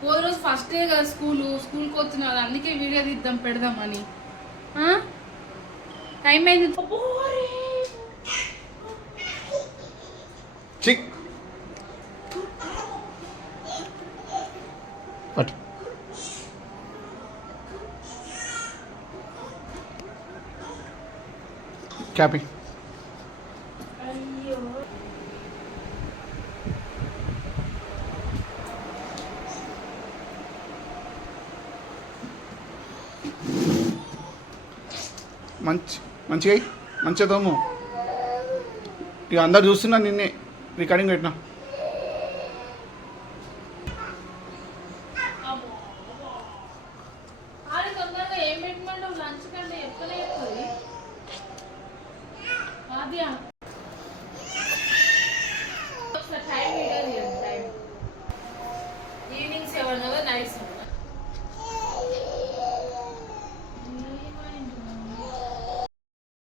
పోయి రోజు first day కదా స్కూల్కి వస్తున్నారు, అందుకే వీడియో తీద్దాం పెడదామని. టైం అయింది. క్యాపీ మంచిగా మంచిగా తోము. ఇక అందరు చూస్తున్నా నిన్నే రికార్డింగ్ పెట్టినా. ఈవినింగ్ 7 కదా, నైట్ 7.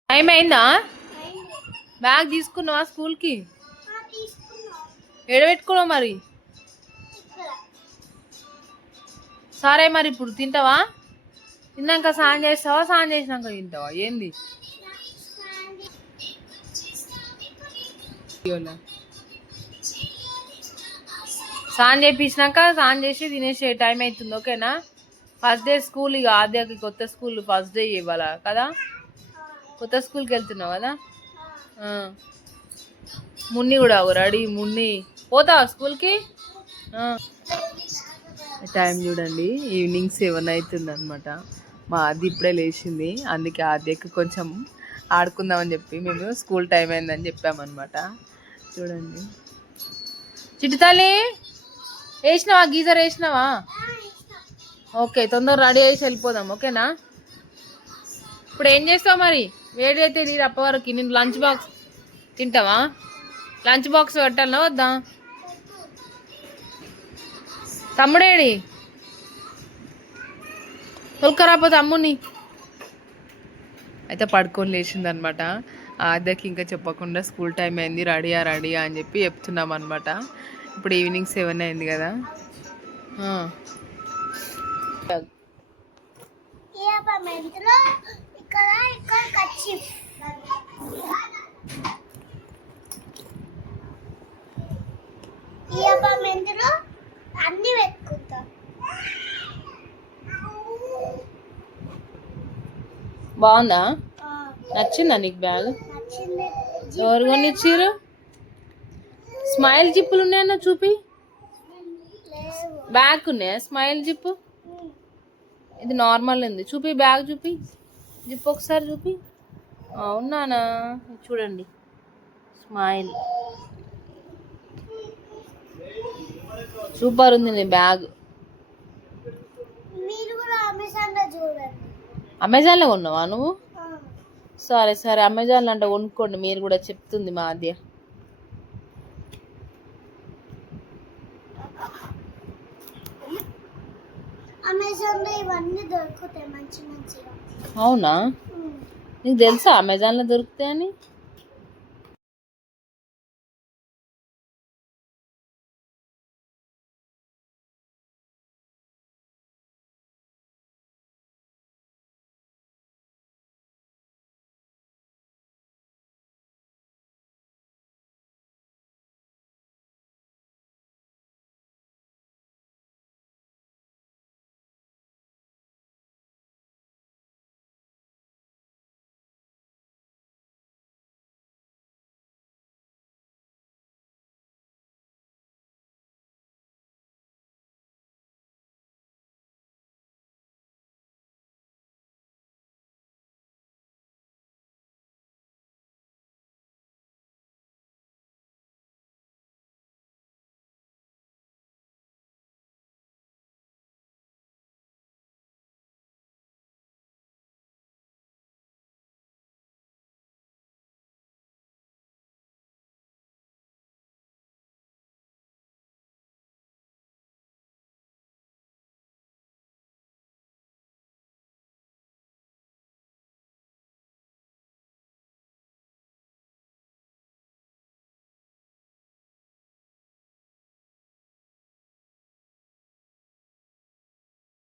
టైం అయిందా? బ్యాగ్ తీసుకున్నావా స్కూల్కి? ఎడబెట్టుకున్నావు మరి? సరే మరి ఇప్పుడు తింటావా? తిన్నాక స్నానం చేస్తావా? స్నానం చేసినాక తింటావా? ఏంది స్నానం చేయించినాక స్నానం చేసి తినేసే టైం అవుతుంది, ఓకేనా? ఫస్ట్ డే స్కూల్, ఇక ఆద్యకి కొత్త స్కూల్ ఫస్ట్ డే ఇవ్వాలా కదా, కొత్త స్కూల్కి వెళ్తున్నావు కదా. మున్ని కూడా రెడీ. మున్ని పోతావా స్కూల్కి? టైం చూడండి, ఈవినింగ్ 7 అవుతుంది అనమాట. మా ఆది ఇప్పుడే లేచింది, అందుకే ఆద్యకి కొంచెం ఆడుకుందామని చెప్పి మేము స్కూల్ టైం అయిందని చెప్పామన్నమాట. చూడండి. చిట్టి తల్లి వేసినావా? గీజర్ వేసినావా? ఓకే, తొందర రెడీ చేసి వెళ్ళిపోదాం, ఓకేనా? ఇప్పుడు ఏం చేస్తావు మరి? వేడి అయితే నీరు అప్పవరకు నేను లంచ్ బాక్స్ తింటావా? లంచ్ బాక్స్ పెట్టాలనా వద్దా? తమ్ముడేడి? తొలకరాపో తమ్ముని. అయితే పడుకొని లేచింది అనమాట. ఆద్యకి ఇంకా చెప్పకుండా స్కూల్ టైం అయింది, రెడీయా అని చెప్పి చెప్తున్నాం అనమాట. ఇప్పుడు ఈవినింగ్ 7 అయింది కదా. అన్ని పెట్టుకుంటా. బాగుందా? నచ్చిందా నీకు బ్యాగ్? ఎవరు కొనిచ్చారు? స్మైల్ జిప్పులు ఉన్నాయన్నా చూపి. బ్యాగ్ ఉన్నాయా స్మైల్ జిప్పు? ఇది నార్మల్ ఉంది, చూపి బ్యాగ్ చూపి, జిప్ ఒకసారి చూపి. అవునానా? చూడండి, స్మైల్ సూపర్ ఉంది నీ బ్యాగ్. అమెజాన్లో కొన్నావా నువ్వు? సరే అమెజాన్లో అంటే కొనుక్కోండి మీరు కూడా, చెప్తుంది మా ఆద్య. అమెజాన్లో ఇవన్నీ దొరుకుతాయి మంచిగా. అవునా? నీకు తెలుసా అమెజాన్లో దొరుకుతాయని?